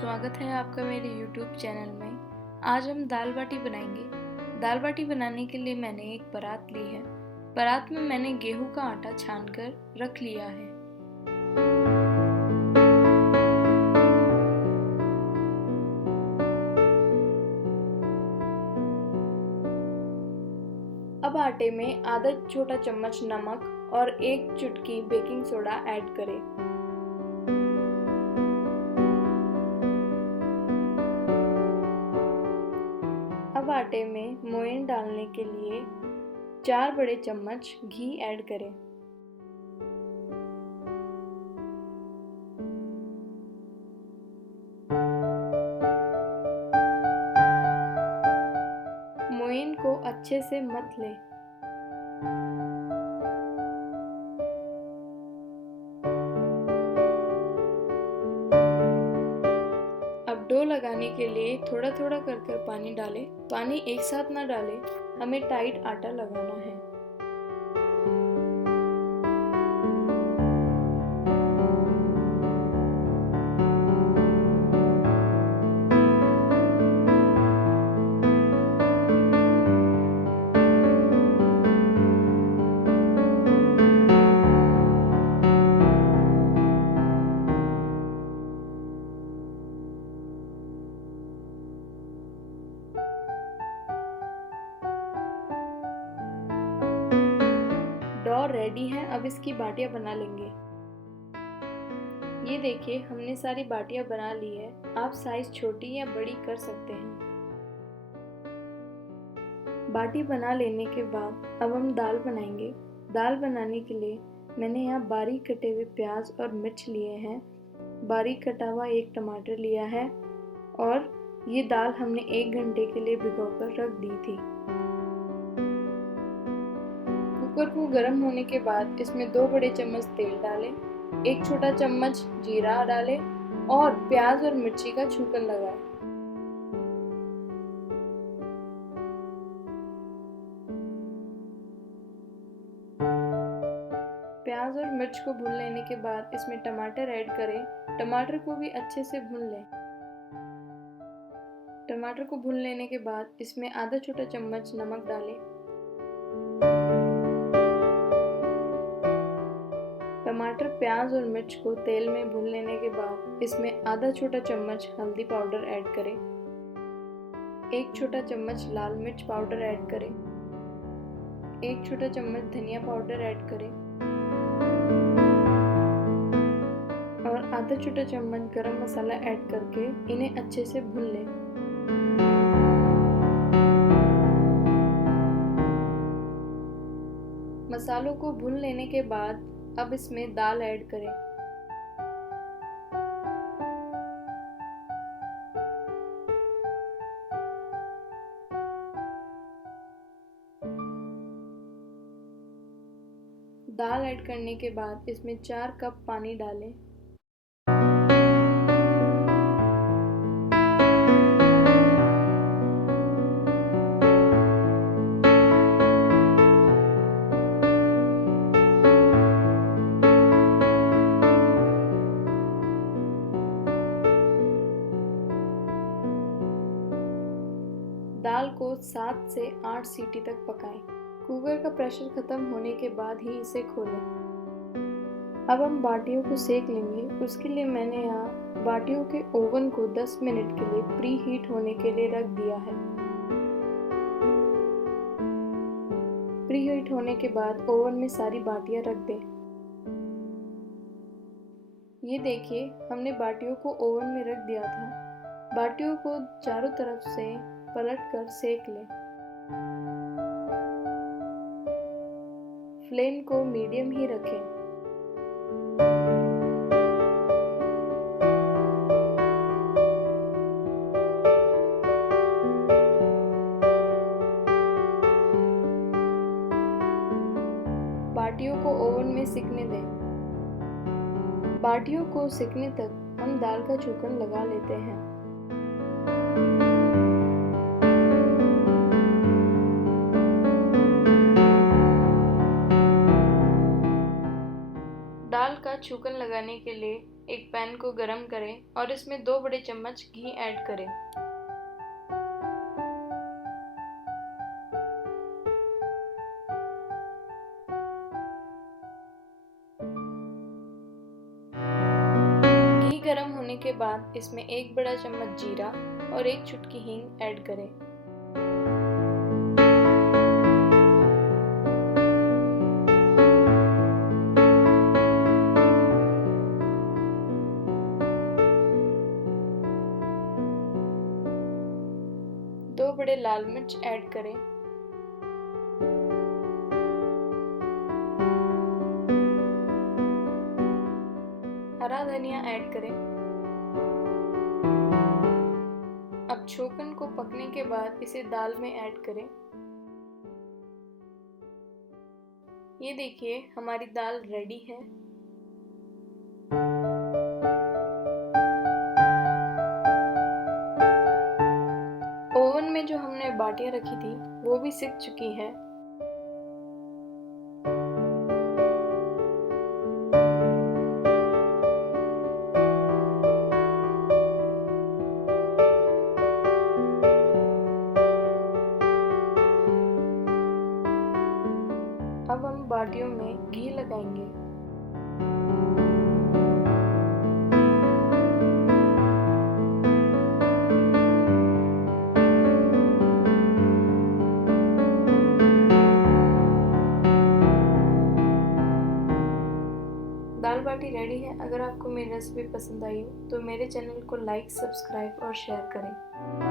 स्वागत है आपका मेरे YouTube चैनल में। आज हम दाल बाटी बनाएंगे। दाल बाटी बनाने के लिए मैंने एक परात ली है। परात में मैंने गेहूं का आटा छानकर रख लिया है। अब आटे में आधा छोटा चम्मच नमक और एक चुटकी बेकिंग सोडा ऐड करें। अब आटे में मोयन डालने के लिए 4 बड़े चम्मच घी ऐड करें। मोयन को अच्छे से मथ लें। अब डो लगाने के लिए थोड़ा थोड़ा कर पानी डालें। पानी एक साथ ना डालें, हमें टाइट आटा लगाना है। डो रेडी है। अब इसकी बाटियां बना लेंगे। ये देखिए, हमने सारी बाटियां बना ली है। आप साइज छोटी या बड़ी कर सकते हैं। बाटी बना लेने के बाद अब हम दाल बनाएंगे। दाल बनाने के लिए मैंने यहाँ बारीक कटे हुए प्याज और मिर्च लिए हैं। बारीक कटा हुआ एक टमाटर लिया है और ये दाल हमने 1 घंटे के लिए भिगोकर रख दी थी। कुकर को गर्म होने के बाद इसमें 2 बड़े चम्मच तेल डालें, 1 छोटा चम्मच जीरा डालें और प्याज और मिर्ची का छौंका लगाएं। प्याज और मिर्च को भून लेने के बाद इसमें टमाटर ऐड करें। टमाटर को भी अच्छे से भून लें। टमाटर को भून लेने के बाद इसमें आधा छोटा चम्मच नमक डालें। टमाटर, प्याज और मिर्च को तेल में भून लेने के बाद इसमें आधा छोटा चम्मच हल्दी पाउडर ऐड करें। 1 छोटा चम्मच लाल मिर्च पाउडर ऐड करें। 1 छोटा चम्मच धनिया पाउडर ऐड करें और आधा छोटा चम्मच गरम मसाला ऐड करके इन्हें अच्छे से भून लें। मसालों को भून लेने के बाद अब इसमें दाल ऐड करें। दाल ऐड करने के बाद इसमें 4 कप पानी डालें। दाल को 7 से 8 सीटी तक पकाएं। कुकर का प्रेशर खत्म होने के बाद ही इसे खोलें। अब हम बाटियों को सेक लेंगे। उसके लिए मैंने यहाँ बाटियों के ओवन को 10 मिनट के लिए प्री हीट होने के लिए रख दिया है। प्री हीट होने के बाद ओवन में सारी बाटियां रख दें। ये देखिए, हमने बाटियों को ओवन में रख दिया था। बाटियों को चारों तरफ से पलटकर सेक लें। फ्लेम को मीडियम ही रखें। बाटियों को ओवन में सिकने दें। बाटियों को सिकने तक हम दाल का छौंका लगा लेते हैं। दाल का छूकन लगाने के लिए एक पैन को गरम करें और इसमें 2 बड़े चम्मच घी ऐड करें। घी गरम होने के बाद इसमें 1 बड़ा चम्मच जीरा और 1 चुटकी हींग ऐड करें। दो बड़े लाल मिर्च ऐड करें। हरा धनिया ऐड करें। अब छौंकन को पकने के बाद इसे दाल में ऐड करें। ये देखिए हमारी दाल रेडी है। ओवन में जो हमने बाटियां रखी थी वो भी सिक चुकी है। अब हम बाटियों में घी लगाएंगे। दाल बाटी रेडी है। अगर आपको मेरी रेसिपी पसंद आई हो तो मेरे चैनल को लाइक, सब्सक्राइब और शेयर करें।